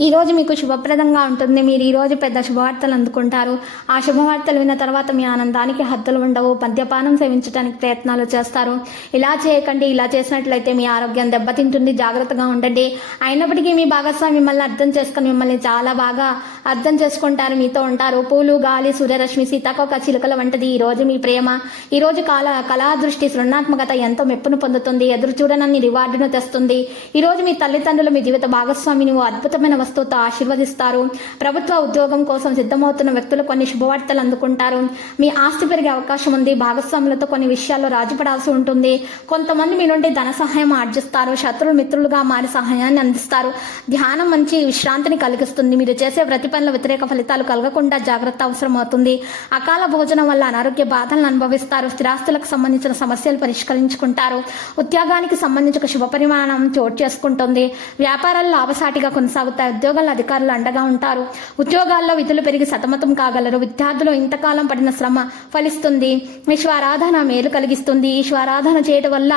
ఈరోజు మీకు శుభప్రదంగా ఉంటుంది. మీరు ఈరోజు పెద్ద శుభవార్తలు అందుకుంటారు. ఆ శుభవార్తలు విన్న తర్వాత మీ ఆనందానికి హద్దులు ఉండవు. మద్యపానం సేవించడానికి ప్రయత్నాలు చేస్తారు. ఇలా చేయకండి ఇలా చేసినట్లయితే మీ ఆరోగ్యం దెబ్బతింటుంది. జాగ్రత్తగా ఉండండి. అయినప్పటికీ మీ భాగస్వామి మిమ్మల్ని అర్థం చేసుకుని మిమ్మల్ని చాలా బాగా అర్థం చేసుకుంటారు మీతో ఉంటారు. పూలు గాలి సూర్యరశ్మి సీతాకోక చిలుకల వంటిది ఈ రోజు మీ ప్రేమ. ఈ రోజు కాల కళా దృష్టి సృణాత్మకత ఎంతో మెప్పును పొందుతుంది ఎదురు చూడనన్ని రివార్డును తెస్తుంది. ఈ రోజు మీ తల్లిదండ్రులు మీ జీవిత భాగస్వామిని ఓ అద్భుతమైన వస్తువుతో ఆశీర్వదిస్తారు. ప్రభుత్వ ఉద్యోగం కోసం సిద్ధమవుతున్న వ్యక్తులు కొన్ని శుభవార్తలు అందుకుంటారు. మీ ఆస్తి పెరిగే అవకాశం ఉంది భాగస్వాములతో కొన్ని విషయాల్లో రాజీపడాల్సి ఉంటుంది. కొంతమంది మీ నుండి ధన సహాయం ఆర్జిస్తారు శత్రులు మిత్రులుగా మారి సహాయాన్ని అందిస్తారు. ధ్యానం మంచి విశ్రాంతిని కలిగిస్తుంది. మీరు చేసే ప్రతి పనుల వ్యతిరేక ఫలితాలు కలగకుండా జాగ్రత్త అవసరం అవుతుంది అకాల భోజనం వల్ల అనారోగ్య బాధలను అనుభవిస్తారు. స్థిరాస్తులకు సంబంధించిన సమస్యలు పరిష్కరించుకుంటారు. ఉద్యోగానికి సంబంధించిన శుభ పరిమాణం చోటు చేసుకుంటుంది. వ్యాపారాలు లాభసాటిగా కొనసాగుతాయి ఉద్యోగాల అధికారులు అండగా ఉంటారు. ఉద్యోగాల్లో విధులు పెరిగి సతమతం కాగలరు. విద్యార్థులు ఇంతకాలం పడిన శ్రమ ఫలిస్తుంది. విశ్వారాధన మేలు కలిగిస్తుంది. ఈశ్వరాధన చేయడం వల్ల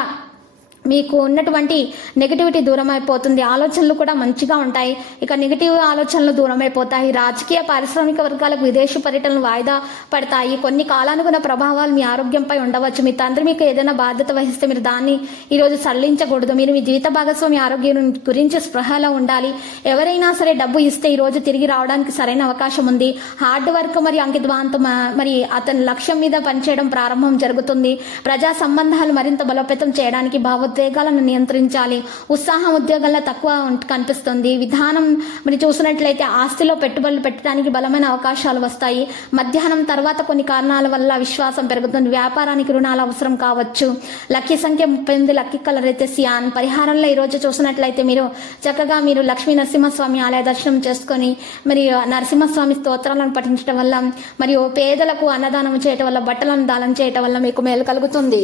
మీకు ఉన్నటువంటి నెగిటివిటీ దూరం అయిపోతుంది ఆలోచనలు కూడా మంచిగా ఉంటాయి. ఇక నెగిటివ్ ఆలోచనలు దూరం అయిపోతాయి రాజకీయ పారిశ్రామిక వర్గాలకు విదేశీ పర్యటనలు వాయిదా పడతాయి. కొన్ని కాలానుగుణ ప్రభావాలు మీ ఆరోగ్యంపై ఉండవచ్చు. మీ తండ్రి మీకు ఏదైనా బాధ్యత వహిస్తే మీరు దాన్ని ఈరోజు సల్లించకూడదు మీరు మీ జీవిత భాగస్వామి ఆరోగ్యం గురించి స్పృహలో ఉండాలి. ఎవరైనా సరే డబ్బు ఇస్తే ఈరోజు తిరిగి రావడానికి సరైన అవకాశం ఉంది. హార్డ్ వర్క్ మరియు అంకితవాంతం మరి అతని లక్ష్యం మీద పనిచేయడం ప్రారంభం జరుగుతుంది. ప్రజా సంబంధాలు మరింత బలోపేతం చేయడానికి భావ ఉద్వేగాలను నియంత్రించాలి. ఉత్సాహం ఉద్యోగాల్లో తక్కువ కనిపిస్తుంది. విధానం మరి చూసినట్లయితే ఆస్తిలో పెట్టుబడులు పెట్టడానికి బలమైన అవకాశాలు వస్తాయి. మధ్యాహ్నం తర్వాత కొన్ని కారణాల వల్ల విశ్వాసం పెరుగుతుంది. వ్యాపారానికి రుణాలు అవసరం కావచ్చు. లక్కీ సంఖ్య ముప్పై ఎనిమిది లక్కీ కలర్ అయితే సియాన్. పరిహారంలో ఈ రోజు చూసినట్లయితే మీరు చక్కగా మీరు లక్ష్మీ నరసింహస్వామి ఆలయ దర్శనం చేసుకొని మరి నరసింహస్వామి స్తోత్రాలను పఠించడం వల్ల మరియు పేదలకు అన్నదానం చేయటం వల్ల బట్టలను దానం చేయటం వల్ల మీకు మేలు కలుగుతుంది.